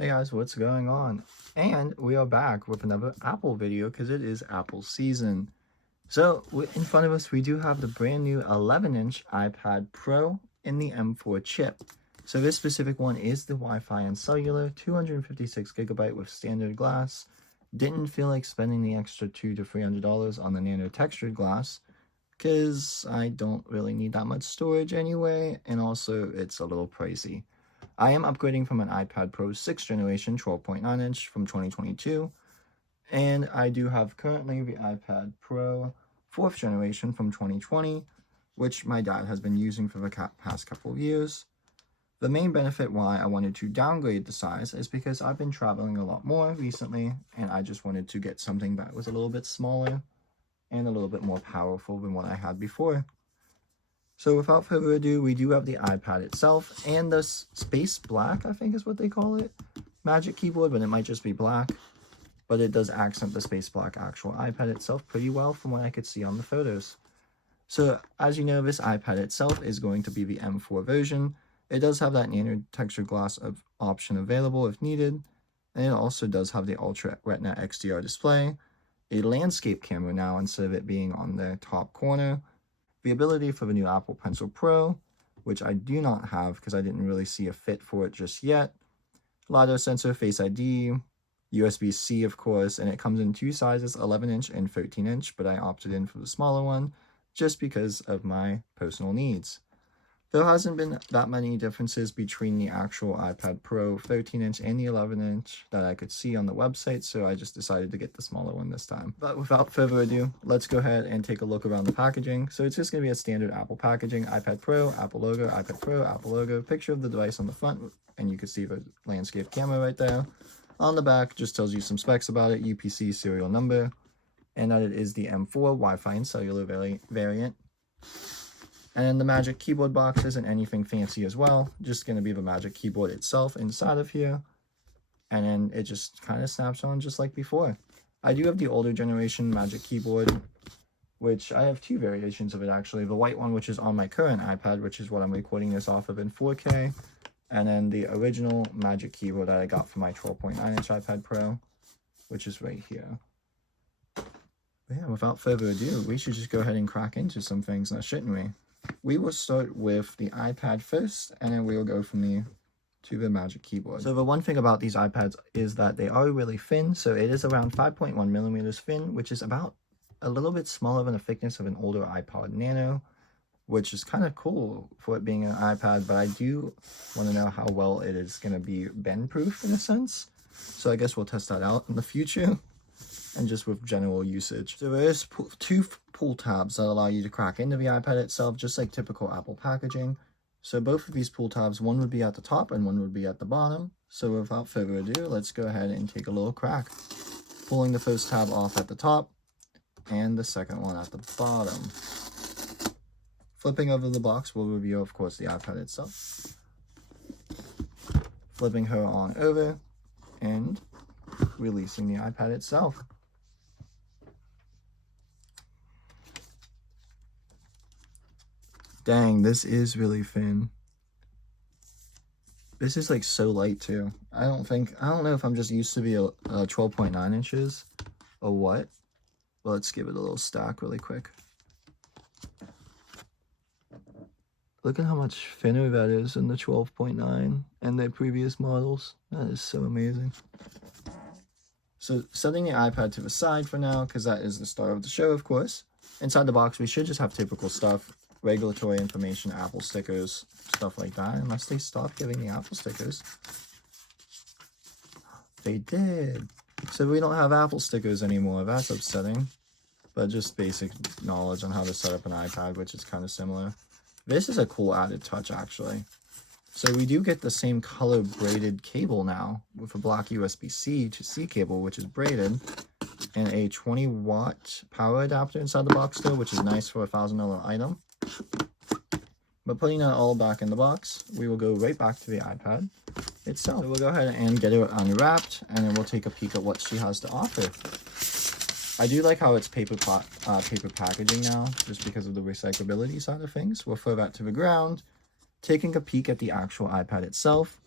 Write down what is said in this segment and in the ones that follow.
Hey guys, what's going on? And we are back with another Apple video because it is Apple season. So in front of us, we do have the brand new 11-inch iPad Pro in the M4 chip. So this specific one is the Wi-Fi and cellular, 256 gigabyte with standard glass. Didn't feel like spending the extra $200 to $300 on the nano textured glass because I don't really need that much storage anyway, and also it's a little pricey. I am upgrading from an iPad Pro 6th generation 12.9 inch from 2022, and I do have currently the iPad Pro 4th generation from 2020, which my dad has been using for the past couple of years. The main benefit why I wanted to downgrade the size is because I've been traveling a lot more recently, and I just wanted to get something that was a little bit smaller and a little bit more powerful than what I had before. So without further ado, we do have the iPad itself and the Space Black, I think is what they call it, Magic Keyboard, but it might just be black. But it does accent the Space Black actual iPad itself pretty well from what I could see on the photos. So as you know, this iPad itself is going to be the M4 version. It does have that nano textured glass option available if needed. And it also does have the Ultra Retina XDR display, a landscape camera now instead of it being on the top corner, the ability for the new Apple Pencil Pro, which I do not have because I didn't really see a fit for it just yet, LiDAR sensor, Face ID, USB-C of course, and it comes in two sizes, 11-inch and 13-inch, but I opted in for the smaller one just because of my personal needs. There hasn't been that many differences between the actual iPad Pro 13-inch and the 11-inch that I could see on the website, so I just decided to get the smaller one this time. But without further ado, let's go ahead and take a look around the packaging. So it's just going to be a standard Apple packaging, iPad Pro, Apple logo, iPad Pro, Apple logo, picture of the device on the front, and you can see the landscape camera right there. On the back, just tells you some specs about it, UPC serial number, and that it is the M4 Wi-Fi and cellular variant. And the Magic Keyboard box isn't anything fancy as well, just going to be the Magic Keyboard itself inside of here. And then it just kind of snaps on just like before. I do have the older generation Magic Keyboard, which I have two variations of it actually. The white one, which is on my current iPad, which is what I'm recording this off of in 4K. And then the original Magic Keyboard that I got for my 12.9-inch iPad Pro, which is right here. But yeah, without further ado, we should just go ahead and crack into some things now, shouldn't we? We will start with the iPad first, and then we will go from there to the Magic Keyboard. So the one thing about these iPads is that they are really thin, so it is around 5.1 millimeters thin, which is about a little bit smaller than the thickness of an older iPod Nano, which is kind of cool for it being an iPad, but I do want to know how well it is going to be bend-proof in a sense. So I guess we'll test that out in the future, and just with general usage. So there is two pull tabs that allow you to crack into the iPad itself, just like typical Apple packaging. So both of these pull tabs, one would be at the top and one would be at the bottom. So without further ado, let's go ahead and take a little crack. Pulling the first tab off at the top and the second one at the bottom. Flipping over the box will reveal, of course, the iPad itself. Flipping her on over and releasing the iPad itself. Dang, this is really thin. This is like so light too. I don't know if I'm just used to the 12.9 inches or what. But let's give it a little stack really quick. Look at how much thinner that is in the 12.9 and their previous models. That is so amazing. So setting the iPad to the side for now, because that is the star of the show, of course. Inside the box, we should just have typical stuff. Regulatory information, Apple stickers, stuff like that, unless they stop giving the Apple stickers. They did. So we don't have Apple stickers anymore. That's upsetting. But just basic knowledge on how to set up an iPad, which is kind of similar. This is a cool added touch, actually. So we do get the same color braided cable now, with a black USB-C to C cable, which is braided, and a 20-watt power adapter inside the box though, which is nice for a $1,000 item. But putting that all back in the box, we will go right back to the iPad itself. So we'll go ahead and get it unwrapped, and then we'll take a peek at what she has to offer. I do like how it's paper packaging now, just because of the recyclability side of things. We'll throw that to the ground. Taking a peek at the actual iPad itself,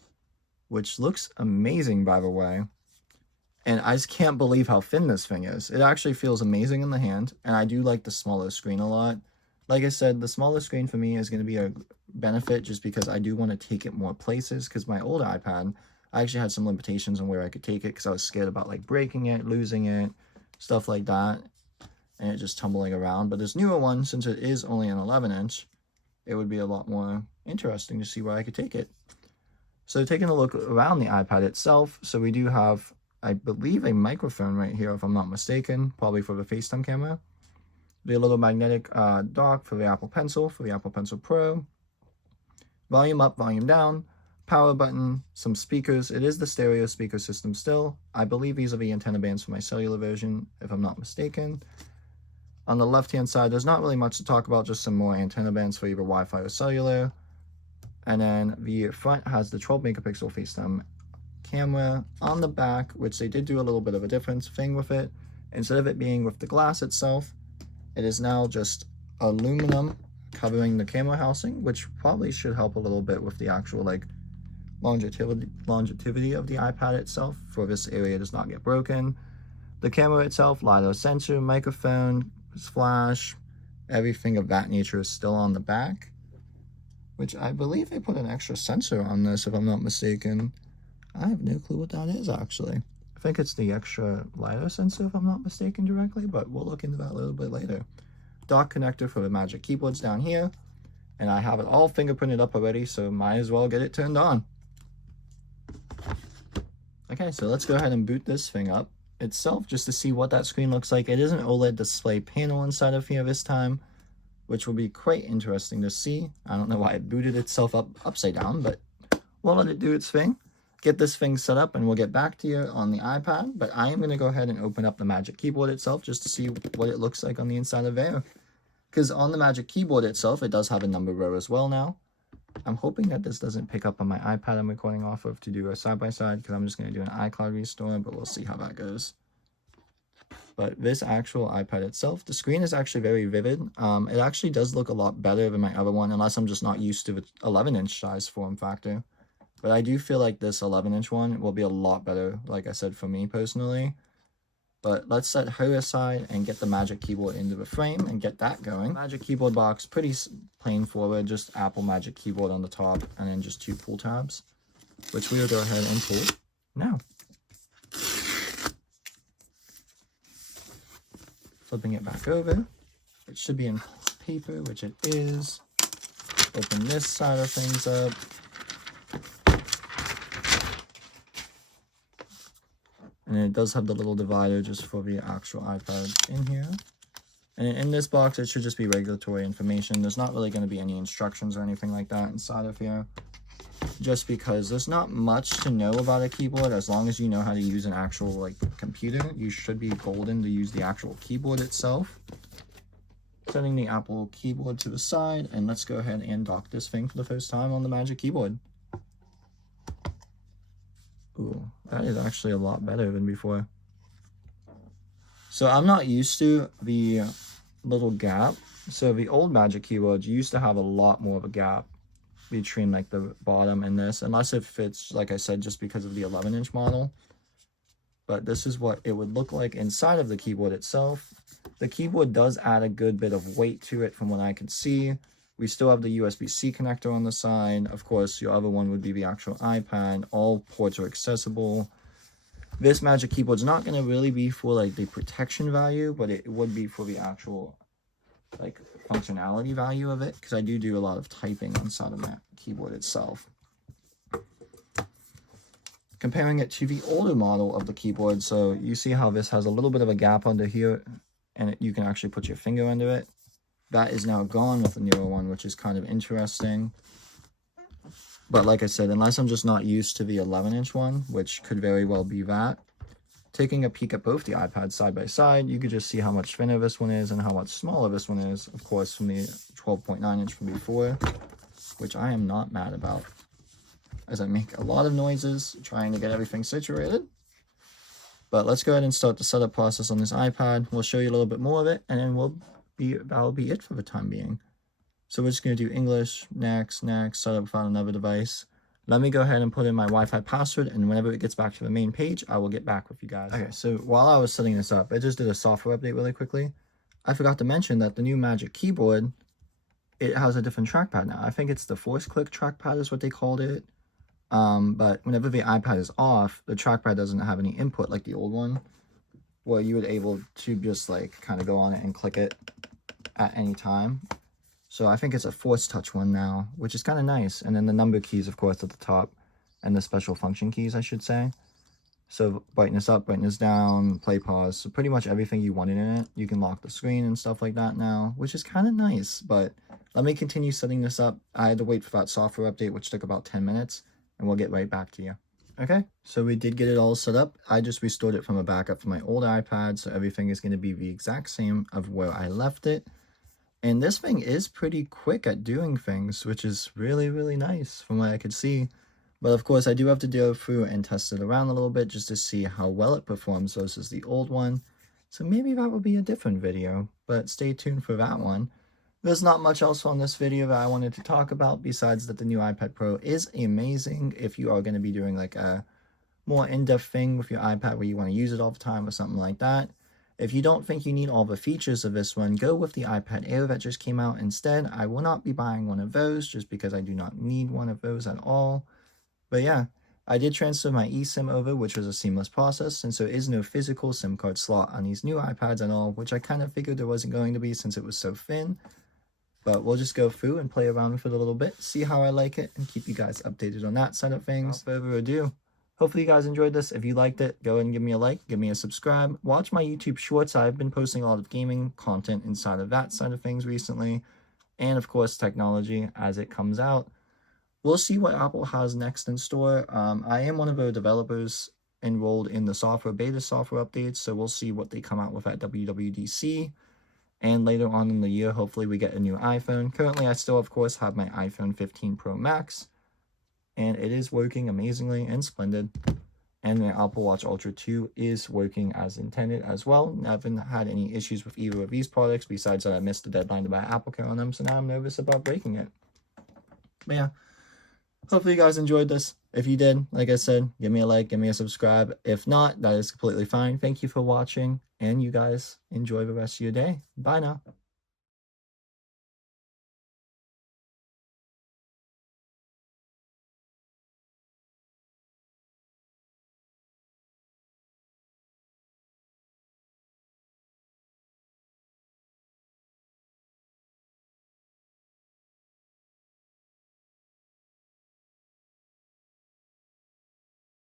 which looks amazing, by the way. And I just can't believe how thin this thing is. It actually feels amazing in the hand, and I do like the smaller screen a lot. Like I said, the smaller screen for me is going to be a benefit just because I do want to take it more places, because my old iPad, I actually had some limitations on where I could take it because I was scared about like breaking it, losing it, stuff like that, and it just tumbling around. But this newer one, since it is only an 11-inch, it would be a lot more interesting to see where I could take it. So taking a look around the iPad itself, so we do have, I believe, a microphone right here, if I'm not mistaken, probably for the FaceTime camera. The little magnetic dock for the Apple Pencil, for the Apple Pencil Pro. Volume up, volume down, power button, some speakers. It is the stereo speaker system still. I believe these are the antenna bands for my cellular version, if I'm not mistaken. On the left-hand side, there's not really much to talk about, just some more antenna bands for either Wi-Fi or cellular. And then the front has the 12 megapixel FaceTime camera. On the back, which they did do a little bit of a different thing with it, instead of it being with the glass itself, it is now just aluminum covering the camera housing, which probably should help a little bit with the actual like longevity of the iPad itself, for this area does not get broken. The camera itself, LiDAR sensor, microphone, flash, everything of that nature is still on the back, which I believe they put an extra sensor on this, if I'm not mistaken. I have no clue what that is, actually. I think it's the extra LiDAR sensor, if I'm not mistaken directly, but we'll look into that a little bit later. Dock connector for the Magic Keyboards down here, and I have it all fingerprinted up already, so might as well get it turned on. Okay, so let's go ahead and boot this thing up itself, just to see what that screen looks like. It is an OLED display panel inside of here this time, which will be quite interesting to see. I don't know why it booted itself up upside down, but we'll let it do its thing. Get this thing set up and we'll get back to you on the iPad, but I am going to go ahead and open up the Magic Keyboard itself just to see what it looks like on the inside of there. Because on the Magic Keyboard itself, it does have a number row as well now. I'm hoping that this doesn't pick up on my iPad I'm recording off of to do a side-by-side, because I'm just going to do an iCloud restore, but we'll see how that goes. But this actual iPad itself, the screen is actually very vivid. It actually does look a lot better than my other one, unless I'm just not used to the 11-inch size form factor. But I do feel like this 11-inch one will be a lot better, like I said, for me personally. But let's set her aside and get the Magic Keyboard into the frame and get that going. Magic Keyboard box, pretty plain forward, just Apple Magic Keyboard on the top, and then just 2 pull tabs, which we will go ahead and pull now. Flipping it back over. It should be in paper, which it is. Open this side of things up. And it does have the little divider just for the actual iPad in here. And in this box, it should just be regulatory information. There's not really going to be any instructions or anything like that inside of here. Just because there's not much to know about a keyboard. As long as you know how to use an actual like computer, you should be golden to use the actual keyboard itself. Setting the Apple keyboard to the side, and let's go ahead and dock this thing for the first time on the Magic Keyboard. Ooh, that is actually a lot better than before. So I'm not used to the little gap. So the old Magic Keyboards used to have a lot more of a gap between like the bottom and this, unless it fits, like I said, just because of the 11-inch model. But this is what it would look like inside of the keyboard itself. The keyboard does add a good bit of weight to it from what I can see. We still have the USB-C connector on the side. Of course, your other one would be the actual iPad. All ports are accessible. This Magic Keyboard is not going to really be for like the protection value, but it would be for the actual like functionality value of it, because I do a lot of typing inside of that keyboard itself. Comparing it to the older model of the keyboard, so you see how this has a little bit of a gap under here, and you can actually put your finger under it. That is now gone with the newer one, which is kind of interesting. But like I said, unless I'm just not used to the 11-inch one, which could very well be that, taking a peek at both the iPads side by side, you could just see how much thinner this one is and how much smaller this one is, of course, from the 12.9-inch from before, which I am not mad about, as I make a lot of noises trying to get everything situated. But let's go ahead and start the setup process on this iPad. We'll show you a little bit more of it, and then that'll be it for the time being. So we're just going to do English, next, setup without another device. Let me go ahead and put in my Wi-Fi password, and whenever it gets back to the main page, I will get back with you guys. Okay, so while I was setting this up, I just did a software update really quickly. I forgot to mention that the new Magic Keyboard, it has a different trackpad now. I think it's the force click trackpad is what they called it. But whenever the iPad is off, the trackpad doesn't have any input like the old one, where you would able to just like kind of go on it and click it at any time. So I think it's a force touch one now, which is kind of nice. And then the number keys, of course, at the top, and the special function keys, I should say. So brightness up, brightness down, play pause. So pretty much everything you wanted in it. You can lock the screen and stuff like that now, which is kind of nice. But let me continue setting this up. I had to wait for that software update, which took about 10 minutes, and we'll get right back to you. Okay, so we did get it all set up. I just restored it from a backup from my old iPad, so everything is going to be the exact same of where I left it. And this thing is pretty quick at doing things, which is really, really nice from what I could see. But of course, I do have to go through and test it around a little bit just to see how well it performs versus the old one. So maybe that will be a different video, but stay tuned for that one. There's not much else on this video that I wanted to talk about besides that the new iPad Pro is amazing if you are going to be doing like a more in-depth thing with your iPad where you want to use it all the time or something like that. If you don't think you need all the features of this one, go with the iPad Air that just came out instead. I will not be buying one of those just because I do not need one of those at all. But yeah, I did transfer my eSIM over, which was a seamless process, and so there is no physical SIM card slot on these new iPads at all, which I kind of figured there wasn't going to be since it was so thin. But we'll just go through and play around with it a little bit, see how I like it, and keep you guys updated on that side of things. Without further ado, hopefully you guys enjoyed this. If you liked it, go ahead and give me a like, give me a subscribe. Watch my YouTube Shorts. I've been posting a lot of gaming content inside of that side of things recently. And of course, technology as it comes out. We'll see what Apple has next in store. I am one of the developers enrolled in the software beta software updates, so we'll see what they come out with at WWDC. And later on in the year, hopefully we get a new iPhone. Currently, I still, of course, have my iPhone 15 Pro Max. And it is working amazingly and splendid. And the Apple Watch Ultra 2 is working as intended as well. I haven't had any issues with either of these products, besides that I missed the deadline to buy AppleCare on them, so now I'm nervous about breaking it. But yeah, hopefully you guys enjoyed this. If you did, like I said, give me a like, give me a subscribe. If not, that is completely fine. Thank you for watching, and you guys enjoy the rest of your day. Bye now.